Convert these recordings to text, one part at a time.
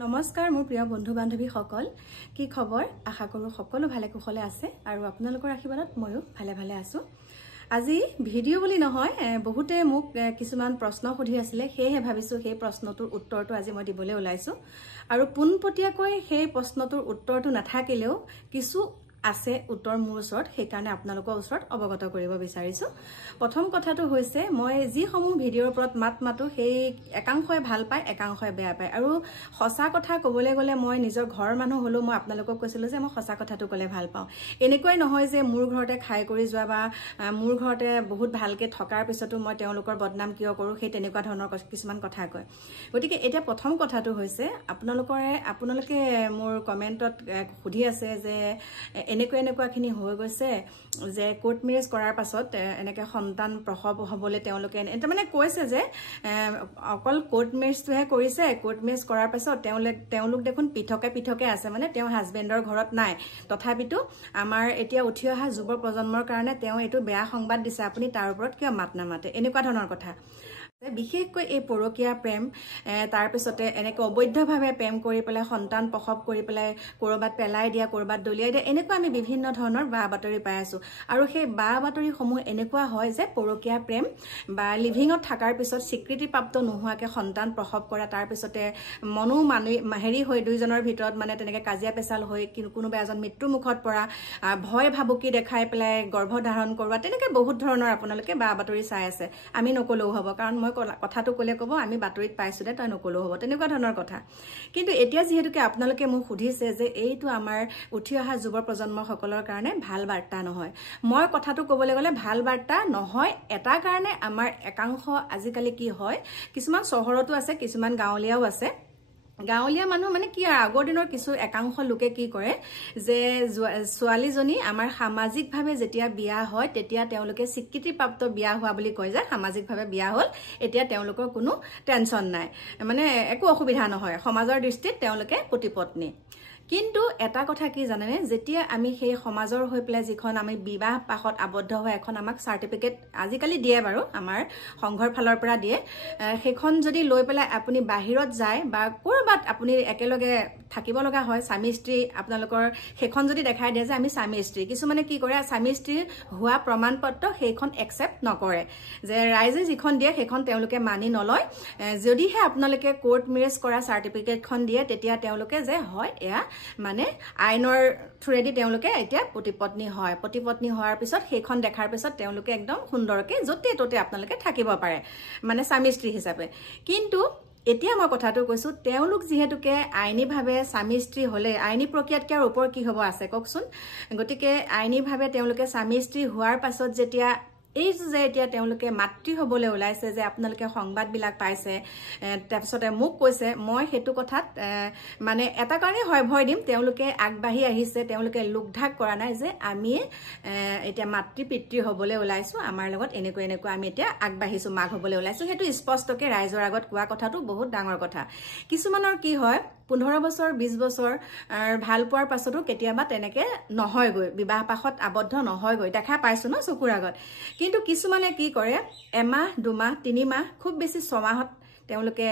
নমস্কাৰ মোৰ প্ৰিয় বন্ধু বান্ধৱী সকল কি খবৰ আশা কৰো সকলো ভালে কুশলে আছে আৰু আপোনালোকৰ আশীৰ্বাদত ময়ো ভালে ভালে আছো আজি ভিডিও বুলি নহয় বহুতে মোক কিছুমান প্ৰশ্ন সুধি আছিল হেহে ভাবিছো সেই প্ৰশ্নটোৰ উত্তৰটো আজি মই দিবলৈ ওলাইছো আৰু পুনপটিয়াকৈ সেই প্ৰশ্নটোৰ উত্তৰটো নাথাকিলেও কিছু আছে উত্তৰ মোৰ ওচৰত সেই কাৰণে আপোনালোকৰ ওচৰত অৱগত কৰিব বিচাৰিছো প্ৰথম কথাটো হৈছে মই যি সমূহ ভিডিওৰ ওপৰত মাতো সেই একাংশই ভাল পায় একাংশই বেয়া পায় আৰু সঁচা কথা ক'বলৈ গলে মই নিজৰ ঘৰৰ মানুহ হলো মই আপোনালোকক কৈছিলো যে মই সঁচা কথাটো ক'লে ভাল পাওঁ এনেকৈ নহয় যে মোৰ ঘৰতে খাই কৰি যোৱা বা মোৰ ঘৰতে বহুত ভালকে থকাৰ পিছতো মই তেওঁলোকৰ বদনাম কিয় কৰো সেই তেনেকুৱা ধৰণৰ কিছুমান কথা কয় গতিকে এটা প্ৰথম কথাটো হৈছে আপোনালোকে মোৰ কমেন্টত সুধি আছে যে এনেকুৱাখিনি হৈ গৈছে যে কোৰ্ট মেৰেজ কৰাৰ পাছত এনেকৈ সন্তান প্ৰসৱ হ'বলে তেওঁলোকে এটা মানে কৈছে যে অকল কোৰ্ট মেৰেজটোহে কৰিছে কোৰ্ট মেৰেজ কৰাৰ পাছত তেওঁলোক দেখোন পিঠকে আছে মানে তেওঁ হাজবেণ্ডৰ ঘৰত নাই তথাপিতো আমাৰ এতিয়া উঠি অহা যুৱ প্ৰজন্মৰ কাৰণে তেওঁ এটো বেয়া সংবাদ দিছে আপুনি তাৰ ওপৰত কিয় মাত নামাতে এনেকুৱা ধৰণৰ কথা বিশেষকৈ এই পৰকীয়া প্ৰেম তাৰ পিছতে এনেকৈ অবৈধভাৱে প্ৰেম কৰি পেলাই সন্তান প্ৰসৱ কৰি পেলাই কৰবাত পেলাই দিয়া কৰবাত দলিয়াই দিয়া এনেকুৱা আমি বিভিন্ন ধৰণৰ বাতৰি পাই আছো আৰু সেই বাতৰিসমূহ এনেকুৱা হয় যে পৰকীয়া প্ৰেম বা লিভিঙত থাকাৰ পিছত স্বীকৃতিপ্ৰাপ্ত নোহোৱাকে সন্তান প্ৰসৱ কৰা তাৰ পিছতে মনো হেৰি হৈ দুইজনৰ ভিতৰত মানে তেনেকৈ কাজিয়া পেচাল হৈ কোনোবা এজন মৃত্যু মুখত পৰা ভয় ভাবুকি দেখাই পেলাই গৰ্ভধাৰণ কৰোৱা তেনেকৈ বহুত ধৰণৰ আপোনালোকে বাতৰি চাই আছে আমি নকলেও হ'ব কাৰণ মই কথাটো কলে কব আমি বাতৰিত পাইছো দে তই নকলেও হ'ব তেনেকুৱা ধৰণৰ কথা কিন্তু এতিয়া যেহেতুকে আপোনালোকে মোক সুধিছে যে এইটো আমাৰ উঠি অহা যুৱ প্ৰজন্মৰ সকলৰ কাৰণে ভাল বাৰ্তা নহয় মই কথাটো ক'বলৈ গলে ভাল বাৰ্তা নহয় এটা কাৰণে আমাৰ একাংশ আজিকালি কি হয় কিছুমান চহৰতো আছে কিছুমান গাঁৱলীয়াও আছে গাঁৱলীয়া মানুহ মানে কি আগৰ দিনৰ কিছু একাংশ লোকে কি কৰে যে ছোৱালীজনী আমাৰ সামাজিকভাৱে যেতিয়া বিয়া হয় তেতিয়া তেওঁলোকে স্বীকৃতিপ্ৰাপ্ত বিয়া হোৱা বুলি কয় যে সামাজিকভাৱে বিয়া হ'ল এতিয়া তেওঁলোকৰ কোনো টেনচন নাই মানে একো অসুবিধা নহয় সমাজৰ দৃষ্টিত তেওঁলোকে প্ৰতিপত্নী কিন্তু এটা কথা কি জানেনে যেতিয়া আমি সেই সমাজৰ হৈ পেলাই যিখন আমি বিবাহ পাশত আবদ্ধ হৈ এখন আমাক সাৰ্টিফিকেট আজিকালি দিয়ে বাৰু আমাৰ সংঘৰ ফালৰ পৰা দিয়ে সেইখন যদি লৈ পেলাই আপুনি বাহিৰত যায় বা কৰবাত আপুনি একেলগে থাকিব লগা হয় স্বামী স্ত্ৰী আপোনালোকৰ সেইখন যদি দেখাই দিয়ে যে আমি স্বামী স্ত্ৰী কিছুমানে কি কৰে স্বামী স্ত্ৰী হোৱা প্ৰমাণপত্ৰ সেইখন একচেপ্ট নকৰে যে ৰাইজে যিখন দিয়ে সেইখন তেওঁলোকে মানি নলয় যদিহে আপোনালোকে কোৰ্ট মেৰেজ কৰা সাৰ্টিফিকেটখন দিয়ে তেতিয়া তেওঁলোকে যে হয় এয়া মানে আইনৰ থ্ৰুৰেদি তেওঁলোকে এতিয়া প্ৰতিপত্নী হোৱাৰ পিছত সেইখন দেখাৰ পিছত তেওঁলোকে একদম সুন্দৰকে য'তে ত'তে আপোনালোকে থাকিব পাৰে মানে স্বামী স্ত্ৰী হিচাপে কিন্তু এতিয়া মই কথাটো কৈছো তেওঁলোক যেহেতুকে আইনীভাৱে স্বামী স্ত্ৰী হলে আইনী প্ৰক্ৰিয়াতকৈ আৰু ওপৰ কি হ'ব আছে কওকচোন গতিকে আইনীভাৱে তেওঁলোকে স্বামী স্ত্ৰী হোৱাৰ পাছত যেতিয়া এই যে এতিয়া তেওঁলোকে মাতৃ হ'বলৈ ওলাইছে যে আপোনালোকে সংবাদবিলাক পাইছে তাৰপিছতে মোক কৈছে মই সেইটো কথাত মানে এটা কাৰণে ভয় দিম তেওঁলোকে আগবাঢ়ি আহিছে তেওঁলোকে লোকঢাক কৰা নাই যে আমি এতিয়া মাতৃ পিতৃ হ'বলৈ ওলাইছো আমাৰ লগত এনেকুৱা আমি এতিয়া আগবাঢ়িছো মাক হ'বলৈ ওলাইছো সেইটো স্পষ্টকে ৰাইজৰ আগত কোৱা কথাটো বহুত ডাঙৰ কথা কিছুমানৰ কি হয় 15 বছৰ 20 বছৰ ভাল পোৱাৰ পাছতো কেতিয়াবা তেনেকে নহয়গৈ বিবাহ পাশত আবদ্ধ নহয়গৈ দেখা পাইছো ন চকুৰ আগত কিন্তু কিছুমানে কি কৰে এমাহ দুমাহ তিনিমাহ খুব বেছি 6 মাহত তেওঁলোকে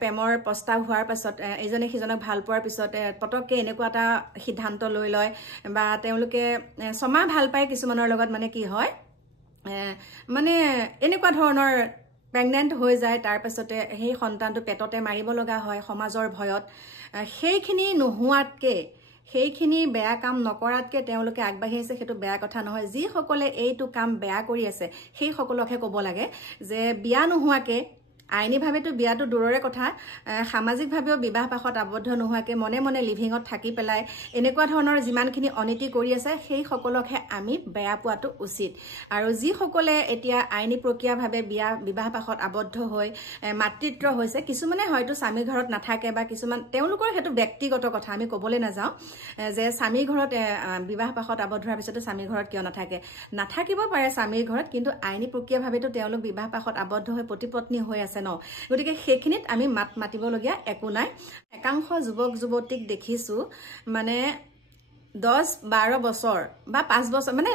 প্ৰেমৰ প্ৰস্তাৱ হোৱাৰ পাছত এজনে সিজনক ভাল পোৱাৰ পিছত পটককে এনেকুৱা এটা সিদ্ধান্ত লৈ লয় বা তেওঁলোকে 6 মাহ ভাল পায় কিছুমানৰ লগত মানে কি হয় মানে এনেকুৱা ধৰণৰ প্ৰেগনেন্ট হৈ যায় তাৰ পাছতে সেই সন্তানটো পেটতে মাৰিব লগা হয় সমাজৰ ভয়ত সেইখিনি নোহোৱাতকে সেইখিনি বেয়া কাম নকৰাতকে তেওঁলোকে আগবাঢ়ি আছে সেইটো বেয়া কথা নহয় যি সকলে এইটো কাম বেয়া কৰি আছে সেই সকলকহে ক'ব লাগে যে বিয়া নোহোৱাকে আইনীভাৱেতো বিয়াটো দূৰৰে কথা সামাজিকভাৱেও বিবাহ পাশত আবদ্ধ নোহোৱাকে মনে মনে লিভিঙত থাকি পেলাই এনেকুৱা ধৰণৰ যিমানখিনি অনীতি কৰি আছে সেই সকলকহে আমি বেয়া পোৱাটো উচিত আৰু যি সকলে এতিয়া আইনী প্ৰক্ৰিয়াভাৱে বিবাহ পাশত আবদ্ধ হৈ মাতৃত্ব হৈছে কিছুমানে হয়তো স্বামী ঘৰত নাথাকে বা কিছুমান তেওঁলোকৰ সেইটো ব্যক্তিগত কথা আমি ক'বলৈ নাযাওঁ যে স্বামী ঘৰত বিবাহ পাশত আবদ্ধ হোৱাৰ পিছতো স্বামী ঘৰত কিয় নাথাকিব পাৰে স্বামীৰ ঘৰত কিন্তু আইনী প্ৰক্ৰিয়াভাৱেতো তেওঁলোক বিবাহ পাশত আবদ্ধ হৈ প্ৰতিপত্নী হৈ আছে ন গতিকে সেইখিনিত আমি মাতিবলগীয়া একো নাই একাংশ যুৱক যুৱতীক দেখিছো মানে 10-12 বছৰ বা 5 বছৰ মানে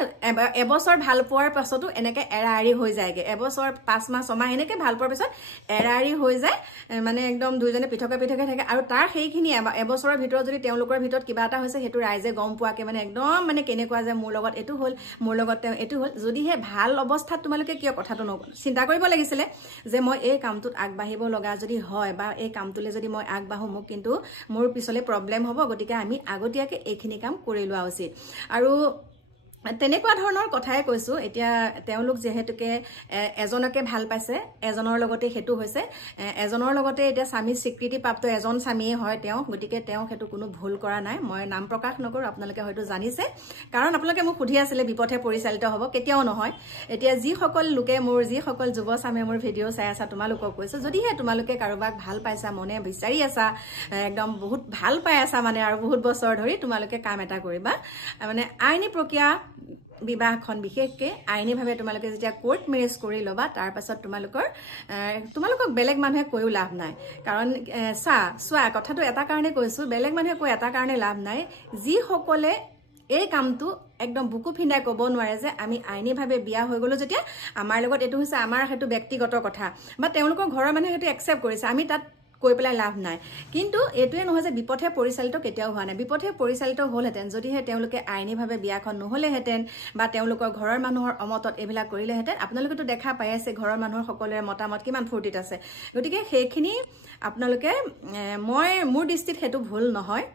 এবছৰ ভাল পোৱাৰ পাছতো এনেকে এৰাৰি হৈ যায়গে এবছৰ 5 মাহ 6 মাহ এনেকে ভাল পোৱাৰ পিছত এৰাৰি হৈ যায় মানে একদম দুইজনে পৃথকে পৃথকে থাকে আৰু তাৰ সেইখিনি এবছৰৰ ভিতৰত যদি তেওঁলোকৰ ভিতৰত কিবা এটা হৈছে হেতু ৰাইজে গম পোৱাকে মানে একদম মানে কেনেকুৱা যে মোৰ লগত এটো হল মোৰ লগত তেওঁ এটো হল যদি হে ভাল অৱস্থাত তোমালোকে কিয় কথাটো চিন্তা কৰিব লাগিছিলে যে মই এই কামটোত আগবাঢ়িব লগা যদি হয় বা এই কামটোলে যদি মই আগবাঢ়ো মোক কিন্তু মোৰ পিছলে প্ৰবলেম হ'ব গতিকে আমি আগতীয়াকে এইখিনি কাম কৰি লোৱা উচিত আৰু তেনেকুৱা ধৰণৰ কথাই কৈছো এতিয়া তেওঁলোক যেহেতুকে এজনকে ভাল পাইছে এজনৰ লগতে হেতু হৈছে এজনৰ লগতে এতিয়া স্বামী স্বীকৃতি প্ৰাপ্ত এজন স্বামীয়ে হয় তেওঁ গতিকে তেওঁ হেতু কোনো ভুল কৰা নাই মই নাম প্ৰকাশ নকৰো আপোনালোকে হয়তো জানিছে কাৰণ আপোনালোকে মোক সুধি আছিল বিপথে পৰিচালিত হ'ব কেতিয়াও নহয় এতিয়া যি সকল লোকে মোৰ যি সকল যুৱ স্বামীয়ে মোৰ ভিডিও চাই আছে তোমালোকক কৈছো যদিহে তোমালোকে কাৰোবাক ভাল পাইছা মনে বিচাৰি আছা একদম বহুত ভাল পাই আছা মানে আৰু বহুত বছৰ ধৰি তোমালোকে কাম এটা কৰিবা মানে আইনী প্ৰক্ৰিয়া বিবাহখন বিশেষকে আইনীভাৱে তোমালোকে যেতিয়া কোৰ্ট মেৰেজ কৰি লবা তাৰ পাছত তোমালোকক বেলেগ মানুহে কৈও লাভ নাই কাৰণ চোৱা কথাটো এটা কাৰণে কৈছো বেলেগ মানুহে কৈ এটা কাৰণে লাভ নাই যি সকলে এই কামটো একদম বুকু ফিন্দাই ক'ব নোৱাৰে যে আমি আইনীভাৱে বিয়া হৈ গলো যেতিয়া আমাৰ লগত এটো হৈছে আমাৰ হেতু ব্যক্তিগত কথা বা তেওঁলোকৰ ঘৰৰ মানুহে হেতু একচেপ্ট কৰিছে আমি তাত কৈ পেলাই লাভ নাই কিন্তু এটোৱে নহয় যে বিপথে পৰিচালিত কেতিয়াও হোৱা নাই বিপথে পৰিচালিত হ'লহেতেন যদিহে তেওঁলোকে আইনীভাৱে বিয়াখন নহলেহেতেন বা তেওঁলোকৰ ঘৰৰ মানুহৰ অমতত এইবিলাক কৰিলেহেতেন আপোনালোকেতো দেখা পাই আছে ঘৰৰ মানুহৰ সকলোৰে মতামত কিমান ফূৰ্তিত আছে গতিকে সেইখিনি আপোনালোকে মোৰ দৃষ্টিত হেতু ভুল নহয়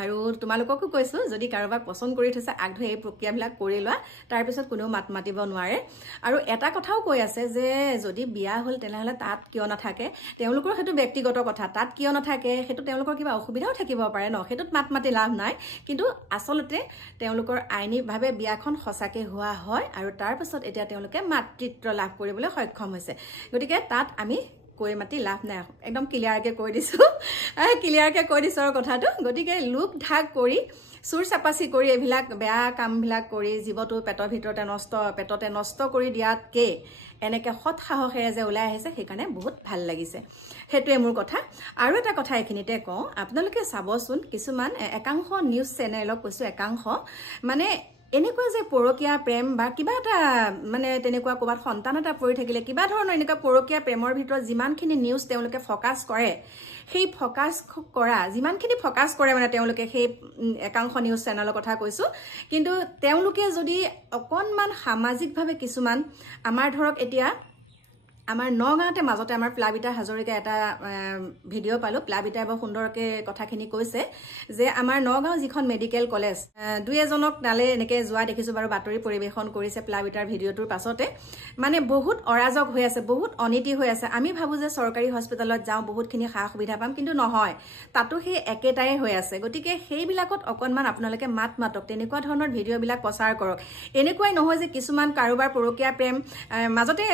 আৰু তোমালোককো কৈছো যদি কাৰোবাক পছন্দ কৰি থৈছে আগধৰি এই প্ৰক্ৰিয়াবিলাক কৰি লোৱা তাৰ পিছত কোনো মাত মাতিব নোৱাৰে আৰু এটা কথাও কৈ আছে যে যদি বিয়া হল তেনেহলে তাত কিয় নাথাকে তেওঁলোকৰ হেতু ব্যক্তিগত কথা তাত কিয় নাথাকে হেতু তেওঁলোকৰ কিবা অসুবিধাও থাকিব পাৰে ন হেতুত মাত মাতি লাভ নাই কিন্তু আসলতে তেওঁলোকৰ আইনীভাৱে বিয়াখন সঁচাকে হোৱা হয় আৰু তাৰ পিছত এতিয়া তেওঁলোকে মাতৃত্ব লাভ কৰিবলৈ সক্ষম হৈছে গতিকে তাত আমি কৈ মাতি লাভ নাই একদম ক্লিয়াৰকে কৈ দিছো আৰু কথাটো গতিকে লুক ঢাক কৰি চুৰ চাপাচি কৰি এইবিলাক বেয়া কামবিলাক কৰি জীৱটো পেটতে নষ্ট কৰি দিয়াতকে এনেকে সৎ সাহসেৰে যে ওলাই আহিছে সেইকাৰণে বহুত ভাল লাগিছে হেতুৱে মোৰ কথা আৰু এটা কথা এখিনিতে কওঁ আপোনালোকে চাবচোন কিছুমান একাংশ নিউজ চেনেলক কৈছো একাংশ মানে এনেকুৱা যে পৰকীয়া প্ৰেম বা কিবা এটা মানে তেনেকুৱা ক'বাত সন্তান এটা পৰি থাকিলে কিবা ধৰণৰ এনেকুৱা পৰকীয়া প্ৰেমৰ ভিতৰত যিমানখিনি নিউজ তেওঁলোকে ফকাস কৰে সেই ফকাস কৰা যিমানখিনি ফকাস কৰে মানে তেওঁলোকে সেই একাংশ নিউজ চেনেলৰ কথা কৈছো কিন্তু তেওঁলোকে যদি অকনমান সামাজিকভাৱে কিছুমান আমাৰ ধৰক এতিয়া আমাৰ নগাঁৱতে মাজতে আমাৰ প্লাবিতা হাজৰিকা এটা ভিডিও পালো প্লাবিতাই বৰ সুন্দৰকে কথাখিনি কৈছে যে আমাৰ নগাঁও যিখন মেডিকেল কলেজ দুই এজনক তালে এনেকে যোৱা দেখিছো বাৰু বাতৰি পৰিবেশন কৰিছে প্লাবিতাৰ ভিডিওটোৰ পাছতে মানে বহুত অৰাজক হৈ আছে বহুত অনীতি হৈ আছে আমি ভাবো যে চৰকাৰী হস্পিটালত যাওঁ বহুতখিনি সা সুবিধা পাম কিন্তু নহয় তাতো সেই একেটাই হৈ আছে গতিকে সেইবিলাকত অকনমান আপোনালোকে মাতক তেনেকুৱা ধৰণৰ ভিডিওবিলাক প্ৰচাৰ কৰক এনেকুৱাই নহয় যে কিছুমান কাৰোবাৰ পৰকীয়া প্ৰেম মাজতে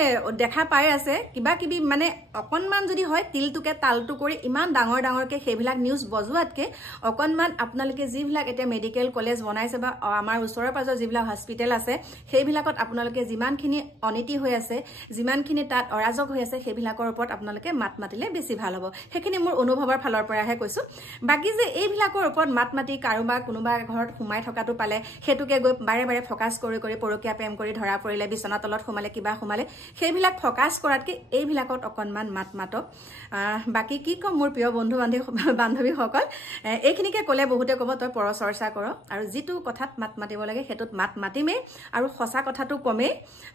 দেখা পাই আছে কিবা কিবি মানে অকনমান যদি হয় তিলটুকে তালটু কৰি ইমান ডাঙৰকে সেইবিলাক নিউজ বজুৱাতকে অকনমান আপোনালোকে যিবিলাক এটা মেডিকেল কলেজ বনাইছে বা আমাৰ ওচৰৰ পাজৰ যিবিলাক হস্পিটেল আছে সেইবিলাকত আপোনালোকে যিমানখিনি অনীতি হৈ আছে যিমানখিনি তাত অৰাজক হৈ আছে সেইবিলাকৰ ওপৰত আপোনালোকে মাত মাতিলে বেছি ভাল হ'ব সেইখিনি মোৰ অনুভৱৰ ফালৰ পৰাহে কৈছো বাকি যে এইবিলাকৰ ওপৰত মাত মাতি কাৰোবাৰ কোনোবা ঘৰত সোমাই থকাটো পালে হেতুকে গৈ বাৰে ফকাস কৰি পৰকীয়া প্ৰেম কৰি ধৰা পৰিলে বিছনা তলত সোমালে কিবা সোমালে সেইবিলাক ফকাস কৰাতকে এইবিলাকত অকনমান মাত মাতক বাকি কি কম মোৰ প্ৰিয় বন্ধু বান্ধৱীসকল এইখিনিকে ক'লে বহুতে ক'ব তই পৰ চৰ্চা কৰ আৰু যিটো কথাত মাত মাতিব লাগে হেতুত মাত মাতিমে আৰু সঁচা কথাটো কমে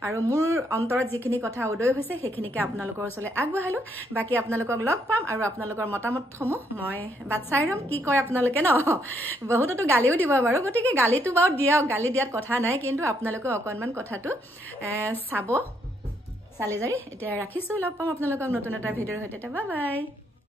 আৰু মোৰ অন্তৰত যিখিনি কথা উদয় হৈছে সেইখিনিকে আপোনালোকৰ ওচৰলৈ আগবঢ়ালো বাকি আপোনালোকক লগ পাম আৰু আপোনালোকৰ মতামতসমূহ মই বাট চাই ৰম কি কয় আপোনালোকে ন বহুততো গালিও দিব বাৰু গতিকে গালিটো বাৰু দিয়ক গালি দিয়াত কথা নাই কিন্তু আপোনালোকে অকনমান কথাটো চাব চালে যাৰি এতিয়া ৰাখিছো লগ পাম আপোনালোকক নতুন এটা ভিডিওৰ সৈতে বাই বাই